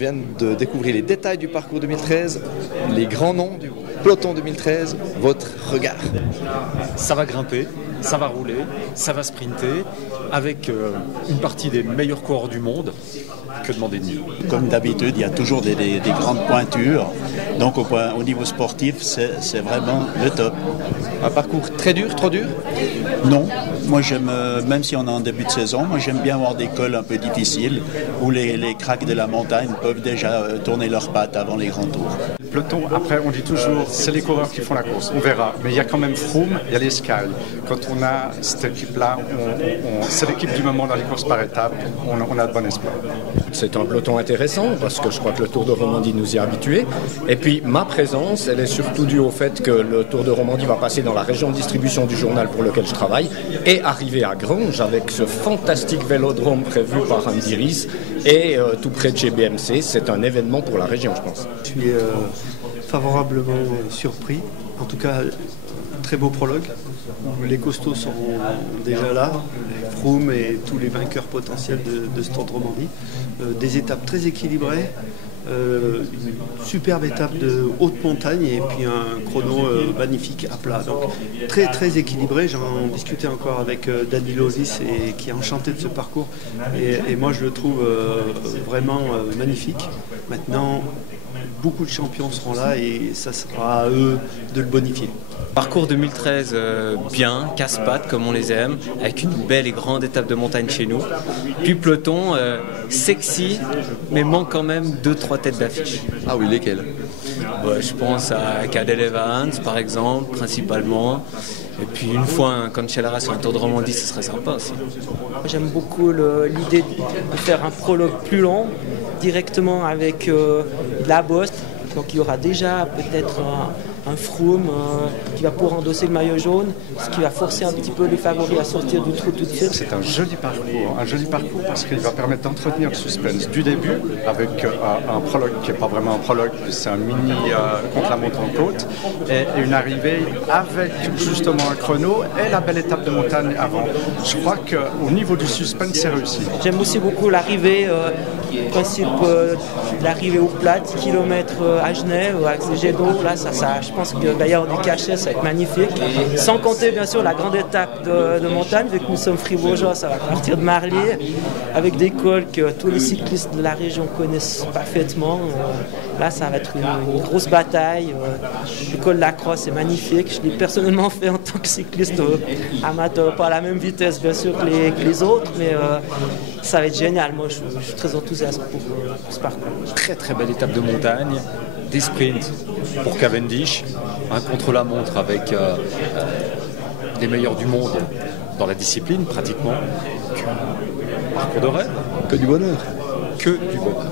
vient de découvrir les détails du parcours 2013, les grands noms du peloton 2013. Votre regard? Ça va grimper, ça va rouler, ça va sprinter, avec une partie des meilleurs coureurs du monde. Que demander de mieux? Comme d'habitude, il y a toujours des grandes pointures. Donc au niveau sportif, c'est vraiment le top. Un parcours très dur, trop dur? Non, moi j'aime, même si on est en début de saison, moi j'aime bien avoir des cols un peu difficiles où les cracks de la montagne peuvent déjà tourner leurs pattes avant les grands tours. Le peloton, après on dit toujours, c'est les coureurs qui font la course, on verra. Mais il y a quand même Froome, il y a les Sky. Quand on a cette équipe-là, c'est l'équipe du moment dans les courses par étapes, on a de bon espoir. C'est un peloton intéressant parce que je crois que le Tour de Romandie nous y a habitués. Et puis ma présence, elle est surtout due au fait que le Tour de Romandie va passer dans la région de distribution du journal pour lequel je travaille et arriver à Granges avec ce fantastique vélodrome prévu par Andy Ries et tout près de chez BMC. C'est un événement pour la région, je pense. Je suis favorablement surpris. En tout cas, très beau prologue. Les costauds sont déjà là, Froome et tous les vainqueurs potentiels de ce Tour de Romandie. Des étapes très équilibrées, une superbe étape de haute montagne et puis un chrono magnifique à plat. Donc très très équilibré. J'en discutais encore avec Danny Losis qui est enchanté de ce parcours et moi je le trouve vraiment magnifique. Maintenant, beaucoup de champions seront là et ça sera à eux de le bonifier. Parcours 2013 bien, casse-pattes comme on les aime, avec une belle et grande étape de montagne chez nous. Puis peloton sexy, mais manque quand même 2-3 têtes d'affiche. Ah oui, lesquelles? Je pense à Cadel Evans par exemple, principalement. Et puis une fois un Cancellara sur un Tour de Romandie, ce serait sympa aussi. J'aime beaucoup l'idée de faire un prologue plus long, directement avec de la bosse. Donc il y aura déjà peut-être un Froome qui va pouvoir endosser le maillot jaune, ce qui va forcer un petit peu les favoris à sortir du trou tout de suite. C'est un joli parcours parce qu'il va permettre d'entretenir le suspense du début avec un prologue qui n'est pas vraiment un prologue, c'est un mini contre la montre en côte et une arrivée avec justement un chrono et la belle étape de montagne avant. Je crois qu'au niveau du suspense, c'est réussi. J'aime aussi beaucoup l'arrivée, principe l'arrivée au plat, 10 km à Genève, avec les jets d'eau, là, je pense qu'il va y avoir des cachets, ça va être magnifique. Sans compter bien sûr la grande étape de montagne, vu que nous sommes fribourgeois, ça va partir de Marliers, avec des cols que tous les cyclistes de la région connaissent parfaitement. Là, ça va être une grosse bataille. Le col de la Crosse est magnifique. Je l'ai personnellement fait en tant que cycliste amateur, pas à la même vitesse bien sûr que les autres, mais ça va être génial. Moi, je suis très enthousiaste pour ce parcours. Très très belle étape de montagne, des sprints pour Cavendish, un contre-la-montre avec les meilleurs du monde dans la discipline pratiquement. Parcours de rêve. Que du bonheur. Que du bonheur.